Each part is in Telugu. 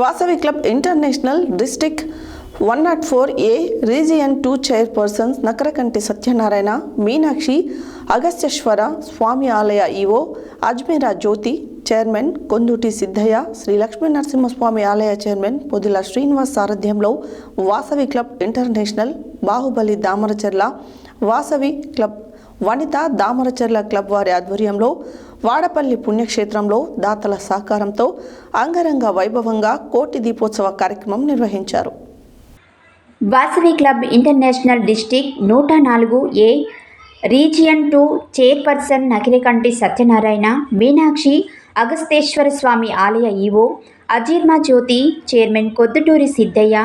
Vasavi club international district 104A region 2 chairpersons Nakarakanti Satyanarayana, Meenakshi, Agastyeswara Swamy ఆలయ ఈవో అజ్మీరా జ్యోతి, చైర్మన్ కొందుటి సిద్ధయ్య, శ్రీ లక్ష్మీ నరసింహస్వామి ఆలయ చైర్మన్ పొదిల శ్రీనివాస్ సారథ్యంలో Vasavi club international, Bahubali Damaracherla Vasavi club, Vanitha Damaracherla club వారి ఆధ్వర్యంలో వాడపల్లి పుణ్యక్షేత్రంలో దాతల సహకారంతో అంగరంగ వైభవంగా కోటి దీపోత్సవ కార్యక్రమం నిర్వహించారు. Vasavi club international district 104A region 2 chairperson Nakirekanti Satyanarayana, Meenakshi, Agasteswara Swamy ఆలయ ఈవో అజీర్మా జ్యోతి, చైర్మన్ కొద్దుటూరి సిద్ధయ్య,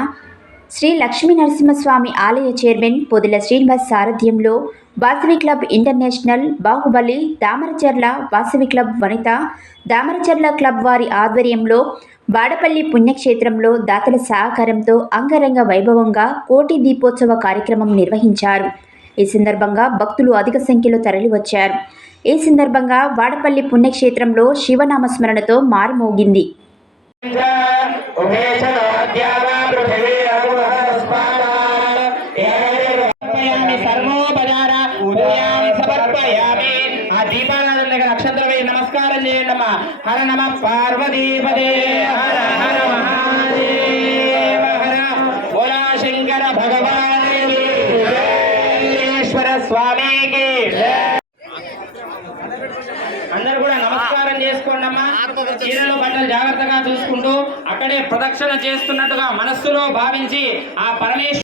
శ్రీ లక్ష్మీ నరసింహస్వామి ఆలయ చైర్మన్ పొదిల శ్రీనివాస్ సారథ్యంలో Vasavi club international, Bahubali Damaracherla Vasavi club, Vanitha Damaracherla club వారి ఆధ్వర్యంలో వాడపల్లి పుణ్యక్షేత్రంలో దాతల సహకారంతో అంగరంగ వైభవంగా కోటి దీపోత్సవ కార్యక్రమం నిర్వహించారు. ఈ సందర్భంగా భక్తులు అధిక సంఖ్యలో తరలివచ్చారు. ఈ సందర్భంగా వాడపల్లి పుణ్యక్షేత్రంలో శివనామస్మరణతో మారుమోగింది. నమస్కారం చేయండి. హర నమ పార్వతీపదే, హర హర మహాదేవ, హర బోలా శంకర భగవాన్ స్వామికి. అందరు కూడా నమస్కారం చేసుకోండి అమ్మా. చీరలు బట్టలు జాగ్రత్తగా చూసుకుంటూ అక్కడే ప్రదక్షిణ చేస్తున్నట్టుగా మనస్సులో భావించి ఆ పరమేశ్వర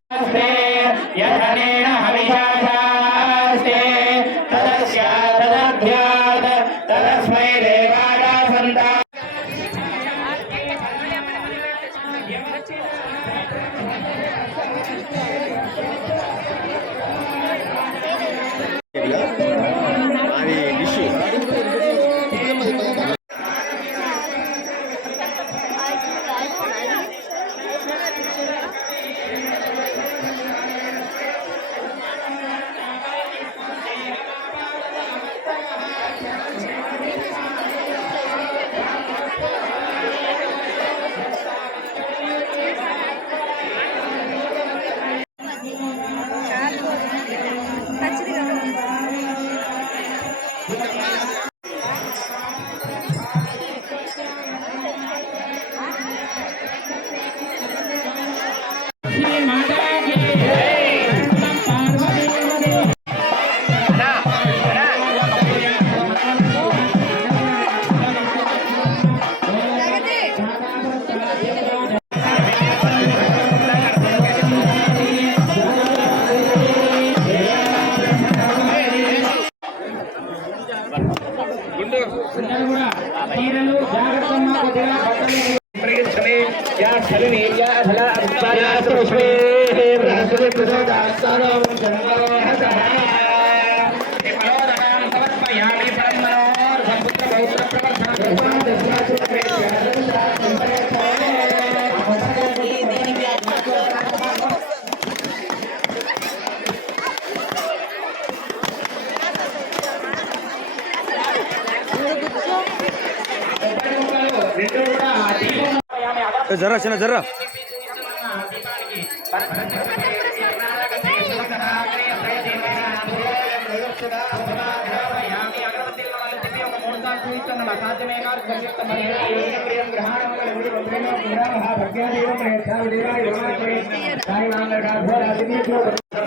जरा चना जरा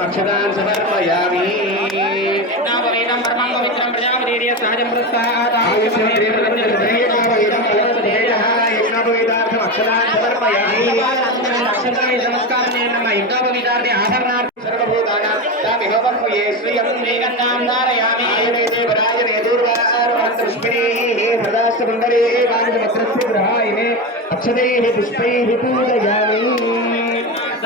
अक्षदान समर्पयामि. नामवेदं परमं पवित्रं प्रजापतिर्य सहजं प्रसादात् अक्षदान समर्पयामि. अक्षदाय नमस्कारेण नमः. इंद्रपवित्रार्थे आभरणार्थे सर्वभूतानां तामिहोपम्ये श्रियं मेघन्नां धारयामि. देवराज नेदुर्वारुणस्मिनेः हृदास्तमण्डले वाणिजमत्रस्य ग्रहायने अक्षदैः पुष्पैः पूजयामि.